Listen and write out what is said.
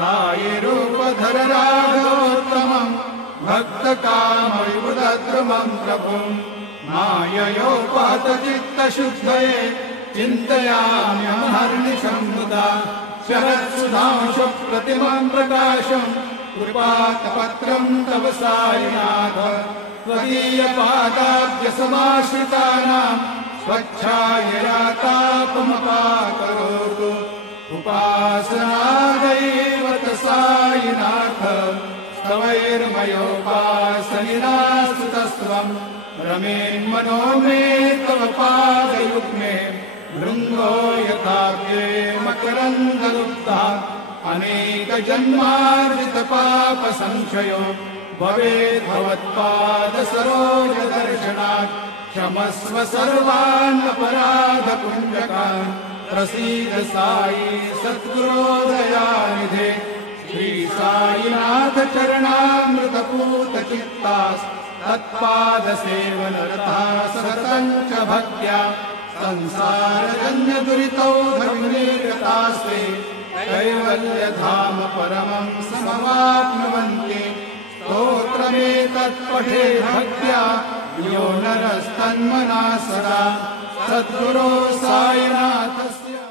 सायिरूपधर राघवोत्तमम् भक्तकामविबुधद्रुमम् प्रभुम् माययोपातचित्तशुद्धये चिन्तयाम्यहर्निशम् मुदा शरत्सुधांशुप्रतिमम् प्रकाशम् कृपातपत्रम् तव सायिनाथ त्वदीयपादाब्जसमाश्रितानाम् स्वच्छायया तापमपाकरोतु उपासनादैव सायिनाथ स्तवैर्मयोपासनिनास्तुतस्त्वम् रमेन्मनो मे तव पादयुग्मे भृङ्गो यथाव्ये मकरन्दलुब्धा अनेकजन्मार्जितपापसंशयो भवेत् भवत्पादसरोजदर्शनात् क्षमस्व सर्वान् अपराधपुञ्जकान् प्रसीद साई सद्गुरो दयानिधे श्री साईनाथ चरणामृतपूतचित्तास् तत्पादसेवनरता सततम् च भक्त्या संसारजन्यदुरितौ धर्मनिर्गतास्ते कैवल्यधाम परमम् समवाप्नुवन्ति स्तोत्रमेतत्पठे भक्त्या यो नरस्तन्मना सदा सद्गुरो साईनाथस्य